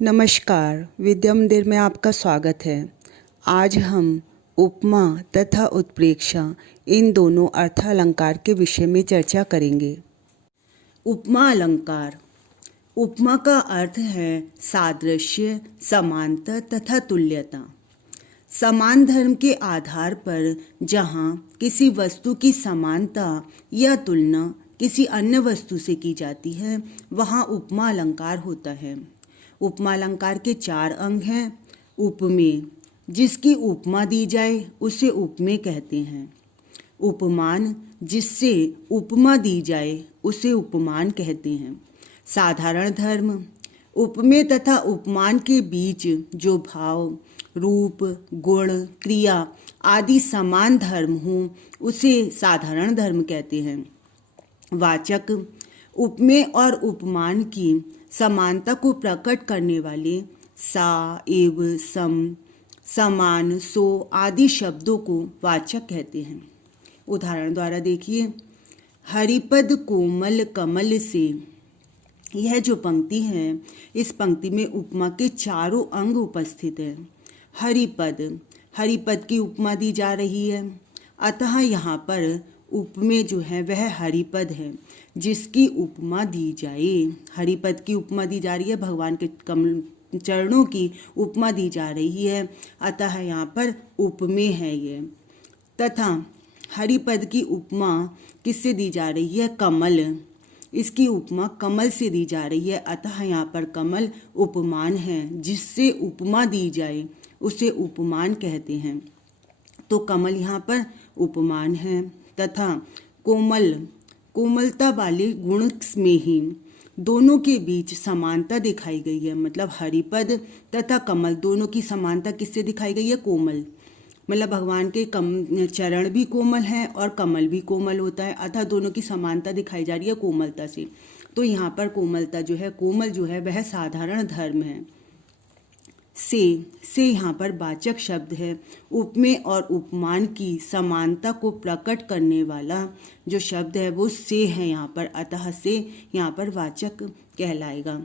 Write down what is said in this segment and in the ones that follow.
नमस्कार, विद्या मंदिर में आपका स्वागत है। आज हम उपमा तथा उत्प्रेक्षा इन दोनों अर्थालंकार के विषय में चर्चा करेंगे। उपमा अलंकार। उपमा का अर्थ है सादृश्य, समानता तथा तुल्यता। समान धर्म के आधार पर जहाँ किसी वस्तु की समानता या तुलना किसी अन्य वस्तु से की जाती है, वहाँ उपमा अलंकार होता है। उपमा अलंकार के 4 अंग हैं। उपमेय, जिसकी उपमा दी जाए उसे उपमेय कहते हैं। उपमान, जिससे उपमा दी जाए उसे उपमान कहते हैं। साधारण धर्म, उपमेय तथा उपमान के बीच जो भाव, रूप, गुण, क्रिया आदि समान धर्म हो उसे साधारण धर्म कहते हैं। वाचक, उपमेय और उपमान की समानता को प्रकट करने वाले सा, एव, सम, समान, सो आदि शब्दों को वाचक कहते हैं। उदाहरण द्वारा देखिए, हरिपद कोमल कमल से। यह जो पंक्ति है, इस पंक्ति में उपमा के चारों अंग उपस्थित हैं। हरिपद, हरिपद की उपमा दी जा रही है, अतः यहाँ पर उपमेय जो है वह हरिपद है, जिसकी उपमा दी जाए। हरिपद की उपमा दी जा रही है, भगवान के कमल चरणों की उपमा दी जा रही है, अतः यहाँ पर उपमेय है ये। तथा हरिपद की उपमा किससे दी जा रही है? कमल। इसकी उपमा कमल से दी जा रही है, अतः यहाँ पर कमल उपमान है। जिससे उपमा दी जाए उसे उपमान कहते हैं, तो कमल यहाँ पर उपमान है। तथा कोमल, कोमलता वाले गुण में ही दोनों के बीच समानता दिखाई गई है। मतलब हरिपद तथा कमल दोनों की समानता किससे दिखाई गई है? कोमल। मतलब भगवान के चरण भी कोमल हैं और कमल भी कोमल होता है, अतः दोनों की समानता दिखाई जा रही है कोमलता से। तो यहाँ पर कोमलता जो है, कोमल जो है वह साधारण धर्म है। से यहाँ पर वाचक शब्द है। उपमेय और उपमान की समानता को प्रकट करने वाला जो शब्द है वो से है यहाँ पर, अतः से यहाँ पर वाचक कहलाएगा।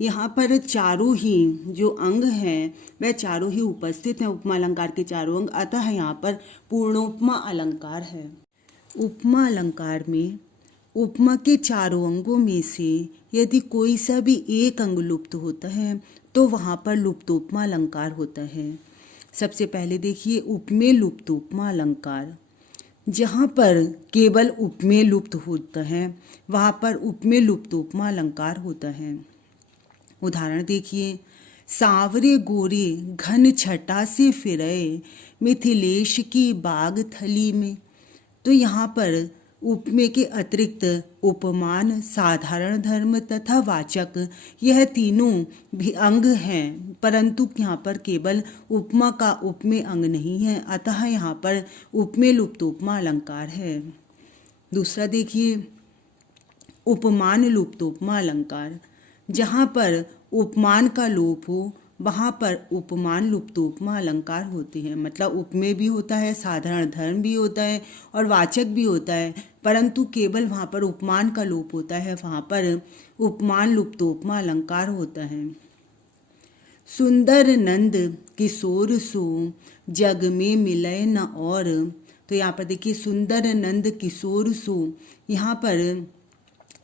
यहाँ पर चारों ही जो अंग हैं वह चारों ही उपस्थित हैं, उपमा अलंकार के चारों अंग, अतः यहाँ पर पूर्णोपमा अलंकार है। उपमा अलंकार में उपमा के चारों अंगों में से यदि कोई सा भी एक अंग लुप्त होता है तो वहाँ पर लुप्तोपमा अलंकार होता है। सबसे पहले देखिए उपमेय लुप्तोपमा अलंकार। जहाँ पर केवल उपमेय लुप्त होता है वहाँ पर उपमेय लुप्तोपमा अलंकार होता है। उदाहरण देखिए, सांवरे गोरे घन छटा से फिरे मिथिलेश की बाग थली में। तो यहाँ पर उपमेय के अतिरिक्त उपमान, साधारण धर्म तथा वाचक यह तीनों भी अंग हैं, परंतु यहाँ पर केवल उपमा का उपमेय अंग नहीं है, अतः यहाँ पर उपमेय लुप्तोपमा अलंकार है। दूसरा देखिए, उपमान लुप्तोपमा अलंकार। जहाँ पर उपमान का लोप हो वहाँ पर उपमान लुप्तोपमा अलंकार होते हैं। मतलब उपमेय भी होता है, साधारण धर्म भी होता है और वाचक भी होता है, परंतु केवल वहाँ पर उपमान का लोप होता है, वहाँ पर उपमान लुप्तोपमा अलंकार होता है। सुंदर नंद किशोर सो जग में मिले न और। तो यहाँ पर देखिए, सुंदर नंद किशोर सो, यहाँ पर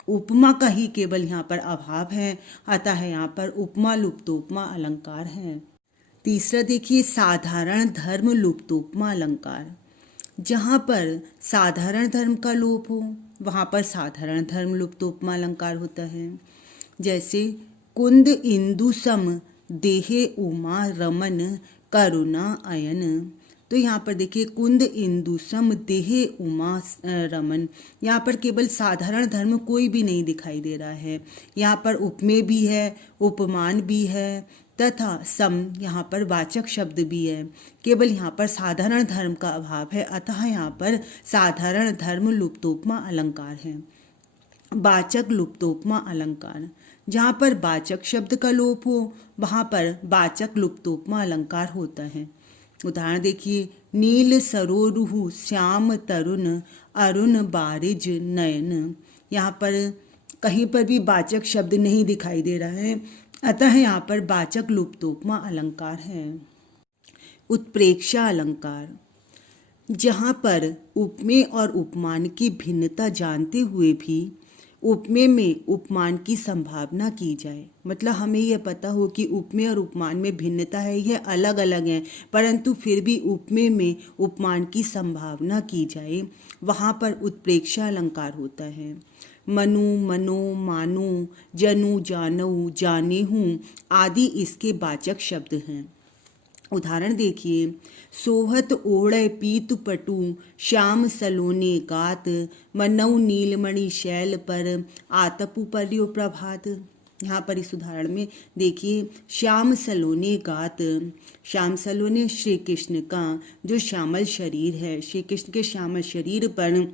उपमा का ही केवल यहाँ पर अभाव है, अतः यहाँ पर उपमा लुप्तोपमा अलंकार है। तीसरा देखिए, साधारण धर्म लुप्तोपमा अलंकार। जहाँ पर साधारण धर्म का लोप हो वहाँ पर साधारण धर्म लुप्तोपमा अलंकार होता है। जैसे कुंद इंदु सम देहे उमा रमन करुणा अयन। तो यहाँ पर देखिए, कुंद इंदु सम देहे उमा रमन, यहाँ पर केवल साधारण धर्म कोई भी नहीं दिखाई दे रहा है। यहाँ पर उपमेय भी है, उपमान भी है तथा सम यहाँ पर वाचक शब्द भी है, केवल यहाँ पर साधारण धर्म का अभाव है, अतः यहाँ पर साधारण धर्म लुप्तोपमा अलंकार है। वाचक लुप्तोपमा अलंकार। जहाँ पर वाचक शब्द का लोप हो वहाँ पर वाचक लुप्तोपमा अलंकार होता है। उदाहरण देखिए, नील सरोरुहु श्याम तरुण अरुण बारिज नयन। यहाँ पर कहीं पर भी वाचक शब्द नहीं दिखाई दे रहा है, अतः यहाँ पर वाचक् लुप्तोपमा अलंकार है। उत्प्रेक्षा अलंकार, जहाँ पर उपमेय और उपमान की भिन्नता जानते हुए भी उपमेय में उपमान की संभावना की जाए। मतलब हमें यह पता हो कि उपमेय और उपमान में भिन्नता है, यह अलग अलग है, परंतु फिर भी उपमेय में उपमान की संभावना की जाए, वहाँ पर उत्प्रेक्षा अलंकार होता है। मनु, मनो, मानो, जनु, जानऊ, जानेहूँ आदि इसके वाचक शब्द हैं। उदाहरण देखिए, सोहत ओढ़ पीतु पटु, श्याम सलोने गात, मनऊ नीलमणि शैल पर, आतपु पर्यो प्रभात। यहाँ पर इस उदाहरण में देखिए, श्याम सलोने गात, श्याम सलोने श्री कृष्ण का जो श्यामल शरीर है, श्री कृष्ण के श्यामल शरीर पर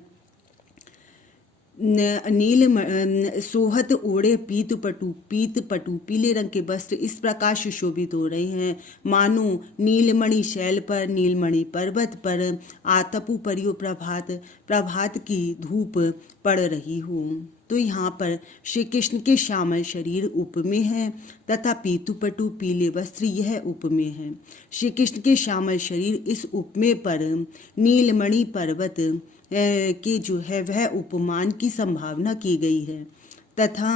सोहत ओढ़े पीत पटु पीले रंग के वस्त्र इस प्रकार सुशोभित हो रहे हैं। मानो नीलमणि शैल पर, नीलमणि पर्वत पर, आतपु परियो प्रभात, प्रभात की धूप पड़ रही हो। तो यहाँ पर श्री कृष्ण के श्यामल शरीर उपमेय है तथा पीतुपटु पीले वस्त्र यह उपमेय है। श्री कृष्ण के श्यामल शरीर इस उपमेय पर नीलमणि पर्वत के जो है वह उपमान की संभावना की गई है तथा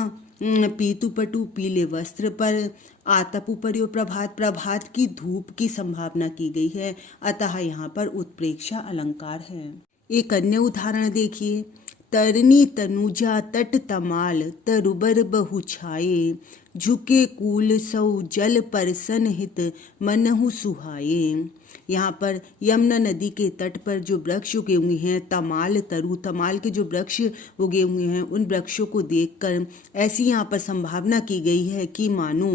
पीतुपटु पीले वस्त्र पर, आतपु पर्यो प्रभात, प्रभात की धूप की संभावना की गई है। अतः यहाँ पर उत्प्रेक्षा अलंकार है। एक अन्य उदाहरण देखिए, तरनी तनुजा तट तमाल, तरुबर बहु छाये, झुके कूल सौ जल परसन हित, मनहु सुहाये। यहाँ पर यमुना नदी के तट पर जो वृक्ष उगे हुए हैं, तमाल तरु, तमाल के जो वृक्ष उगे हुए हैं, उन वृक्षों को देखकर ऐसी यहाँ पर संभावना की गई है कि मानो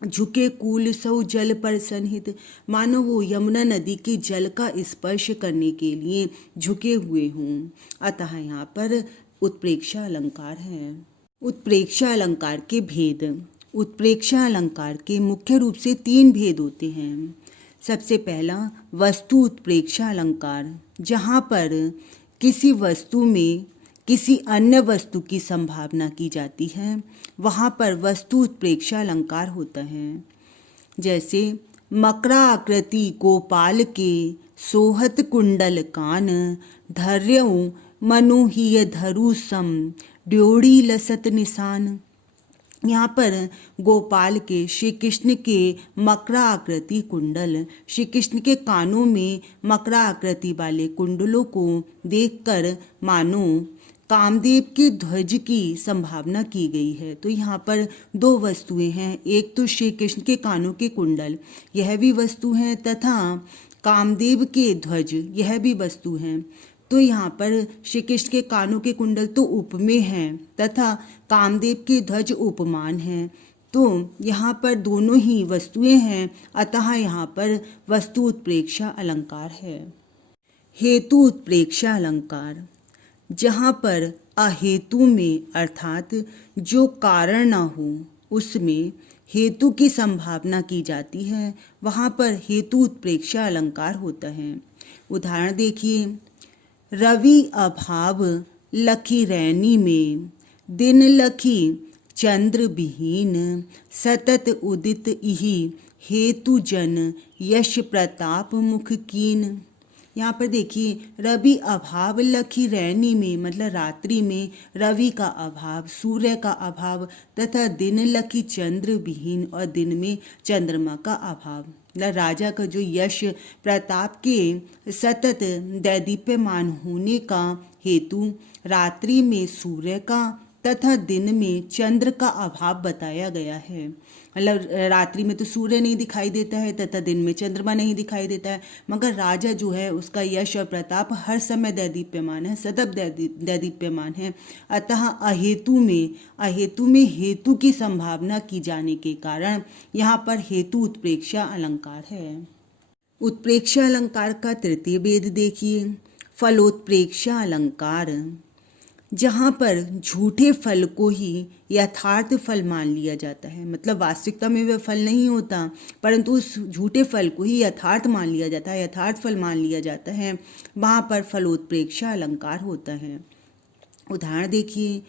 झुके कूल सौ जल पर सन्हित, मानो वो यमुना नदी के जल का स्पर्श करने के लिए झुके हुए हों। अतः यहाँ पर उत्प्रेक्षा अलंकार है। उत्प्रेक्षा अलंकार के भेद। उत्प्रेक्षा अलंकार के मुख्य रूप से 3 भेद होते हैं। सबसे पहला वस्तु उत्प्रेक्षा अलंकार, जहाँ पर किसी वस्तु में किसी अन्य वस्तु की संभावना की जाती है, वहाँ पर वस्तु उत्प्रेक्षा अलंकार होता है। जैसे मकरा आकृति गोपाल के, सोहत कुंडल कान, धर्यऊ मनुहीय धरु सम, ड्योढ़ी लसत निशान। यहाँ पर गोपाल के, श्री कृष्ण के मकरा आकृति कुंडल, श्री कृष्ण के कानों में मकरा आकृति वाले कुंडलों को देखकर मानो कामदेव के ध्वज की संभावना की गई है। तो यहाँ पर 2 वस्तुएं हैं, एक तो श्री कृष्ण के कानों के कुंडल यह भी वस्तु है तथा कामदेव के ध्वज यह भी वस्तु है। तो यहाँ पर श्री कृष्ण के कानों के कुंडल तो उपमेय हैं तथा कामदेव के ध्वज उपमान हैं। तो यहाँ पर दोनों ही वस्तुएं हैं, अतः यहाँ पर वस्तु उत्प्रेक्षा अलंकार है। हेतु उत्प्रेक्षा अलंकार, जहाँ पर अहेतु में अर्थात जो कारण ना हो उसमें हेतु की संभावना की जाती है, वहाँ पर हेतु उत्प्रेक्षा अलंकार होता है। उदाहरण देखिए, रवि अभाव लखी रैनी में, दिन लखी चंद्र विहीन, सतत उदित इहि हेतु जन, यश प्रताप मुख कीन। यहाँ पर देखिए, रवि अभाव लखी रैनी में मतलब रात्रि में रवि का अभाव, सूर्य का अभाव तथा दिन लखी चंद्र विहीन और दिन में चंद्रमा का अभाव। राजा का जो यश प्रताप के सतत दैदीप्यमान होने का हेतु रात्रि में सूर्य का तथा दिन में चंद्र का अभाव बताया गया है। मतलब रात्रि में तो सूर्य नहीं दिखाई देता है तथा दिन में चंद्रमा नहीं दिखाई देता है, मगर राजा जो है उसका यश और प्रताप हर समय दैदीप्यमान है, सतत दैदीप्यमान है। अतः अहेतु में हेतु की संभावना की जाने के कारण यहाँ पर हेतु उत्प्रेक्षा अलंकार है। उत्प्रेक्षा अलंकार का 3य भेद देखिए, फलोत्प्रेक्षा अलंकार, जहाँ पर झूठे फल को ही यथार्थ फल मान लिया जाता है। मतलब वास्तविकता में वह फल नहीं होता, परंतु उस झूठे फल को ही यथार्थ मान लिया जाता है, यथार्थ फल मान लिया जाता है, वहाँ पर फलोत्प्रेक्षा अलंकार होता है। उदाहरण देखिए,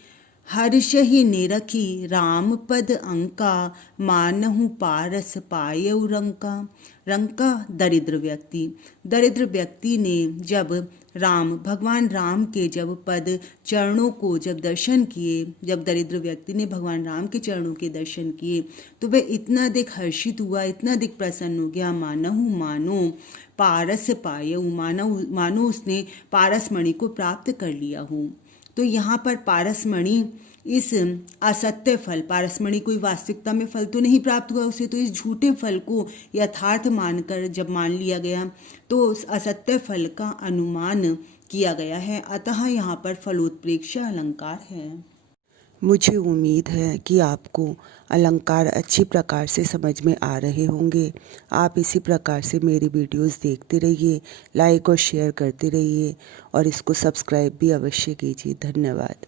हर्ष ही निरखी राम पद अंका, मानहु पारस पायउ रंका। रंका दरिद्र व्यक्ति ने जब भगवान राम के जब पद चरणों को जब दर्शन किए, जब दरिद्र व्यक्ति ने भगवान राम के चरणों के दर्शन किए तो वह इतना अधिक हर्षित हुआ, इतना अधिक प्रसन्न हो गया। मानो पारस पायउ, मानो उसने पारसमणि को प्राप्त कर लिया हो। तो यहाँ पर पारसमणि इस असत्य फल, पारसमणि कोई वास्तविकता में फल तो नहीं प्राप्त हुआ उसे, तो इस झूठे फल को यथार्थ मानकर जब मान लिया गया तो उस असत्य फल का अनुमान किया गया है, अतः यहाँ पर फलोत्प्रेक्षा अलंकार है। मुझे उम्मीद है कि आपको अलंकार अच्छी प्रकार से समझ में आ रहे होंगे। आप इसी प्रकार से मेरी वीडियोस देखते रहिए, लाइक और शेयर करते रहिए और इसको सब्सक्राइब भी अवश्य कीजिए। धन्यवाद।